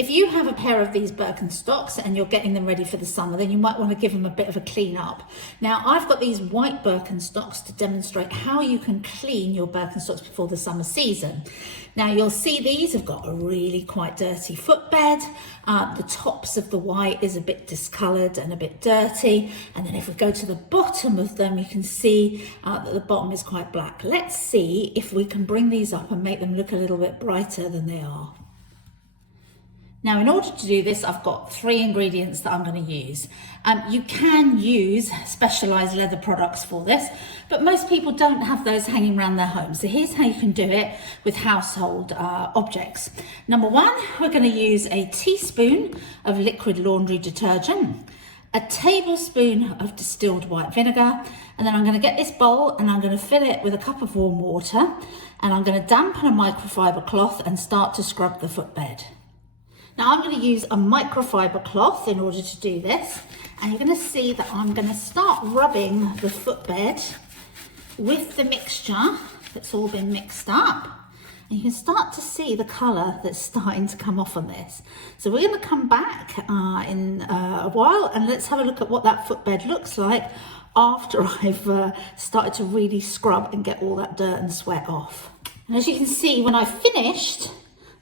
If you have a pair of these Birkenstocks and you're getting them ready for the summer, then you might want to give them a bit of a clean up. Now, I've got these white Birkenstocks to demonstrate how you can clean your Birkenstocks before the summer season. Now, you'll see these have got a really quite dirty footbed. The tops of the white is a bit discoloured and a bit dirty. And then if we go to the bottom of them, you can see that the bottom is quite black. Let's see if we can bring these up and make them look a little bit brighter than they are. Now, in order to do this, I've got 3 ingredients that I'm going to use. You can use specialised leather products for this, but most people don't have those hanging around their home. So here's how you can do it with household objects. Number 1, we're going to use a teaspoon of liquid laundry detergent, a tablespoon of distilled white vinegar, and then I'm going to get this bowl and I'm going to fill it with a cup of warm water, and I'm going to dampen a microfiber cloth and start to scrub the footbed. Now, I'm going to use a microfiber cloth in order to do this, and you're going to see that I'm going to start rubbing the footbed with the mixture that's all been mixed up, and you can start to see the colour that's starting to come off on this. So we're going to come back in a while and let's have a look at what that footbed looks like after I've started to really scrub and get all that dirt and sweat off. And as you can see, when I've finished,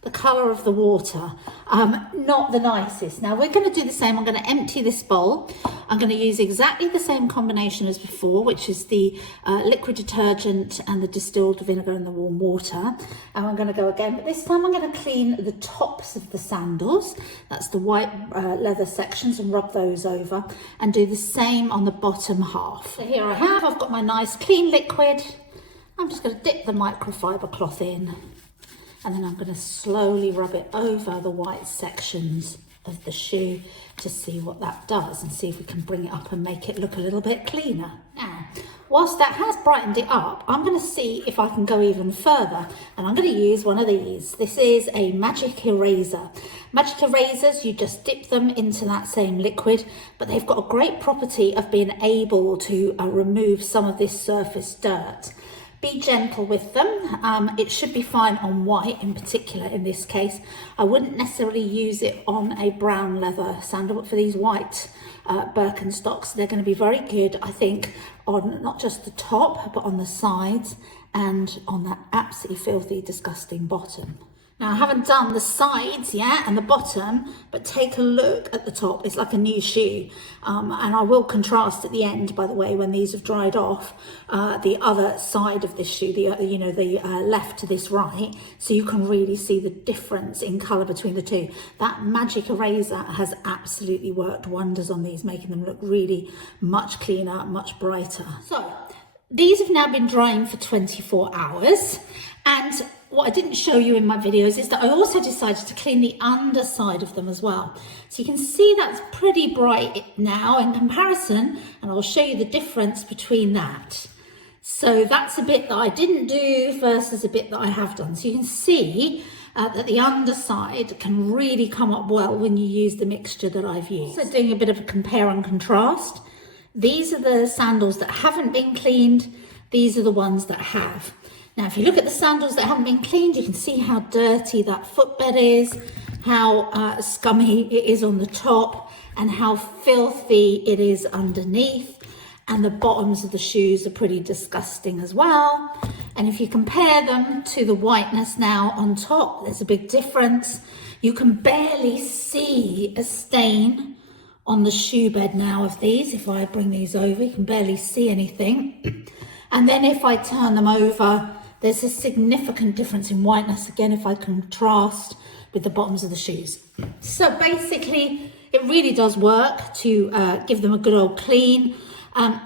the colour of the water, not the nicest. Now we're going to do the same. I'm going to empty this bowl. I'm going to use exactly the same combination as before, which is the liquid detergent and the distilled vinegar and the warm water. And I'm going to go again, but this time I'm going to clean the tops of the sandals. That's the white leather sections, and rub those over, and do the same on the bottom half. So here I have, I've got my nice clean liquid. I'm just going to dip the microfiber cloth in, and then I'm going to slowly rub it over the white sections of the shoe to see what that does, and see if we can bring it up and make it look a little bit cleaner. Now, whilst that has brightened it up, I'm going to see if I can go even further, and I'm going to use one of these. This is a magic eraser. Magic erasers, you just dip them into that same liquid, but they've got a great property of being able to remove some of this surface dirt. Be gentle with them. It should be fine on white in particular in this case. I wouldn't necessarily use it on a brown leather sandal, but for these white Birkenstocks, they're going to be very good, I think, on not just the top, but on the sides and on that absolutely filthy, disgusting bottom. Now, I haven't done the sides yet and the bottom, but take a look at the top. It's like a new shoe. And I will contrast at the end, by the way, when these have dried off, the other side of this shoe, the left to this right, so you can really see the difference in colour between the two. That magic eraser has absolutely worked wonders on these, making them look really much cleaner, much brighter. So, these have now been drying for 24 hours, and what I didn't show you in my videos is that I also decided to clean the underside of them as well. So you can see that's pretty bright now in comparison, and I'll show you the difference between that. So that's a bit that I didn't do versus a bit that I have done. So you can see that the underside can really come up well when you use the mixture that I've used. So doing a bit of a compare and contrast. These are the sandals that haven't been cleaned. These are the ones that have. Now, if you look at the sandals that haven't been cleaned, you can see how dirty that footbed is, how scummy it is on the top, and how filthy it is underneath. And the bottoms of the shoes are pretty disgusting as well. And if you compare them to the whiteness now on top, there's a big difference. You can barely see a stain on the shoe bed now of these. If I bring these over, you can barely see anything. And then if I turn them over, there's a significant difference in whiteness, again, if I contrast with the bottoms of the shoes. So basically, it really does work to give them a good old clean.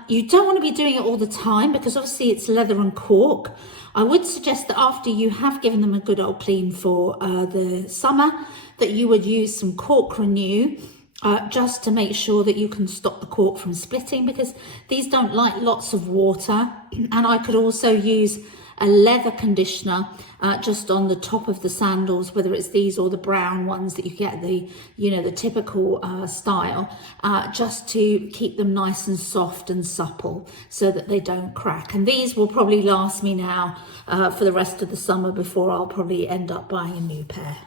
You don't want to be doing it all the time because obviously it's leather and cork. I would suggest that after you have given them a good old clean for the summer, that you would use some cork renew just to make sure that you can stop the cork from splitting, because these don't like lots of water. And I could also use a leather conditioner just on the top of the sandals, whether it's these or the brown ones that you get, the typical style, just to keep them nice and soft and supple so that they don't crack. And these will probably last me now for the rest of the summer before I'll probably end up buying a new pair.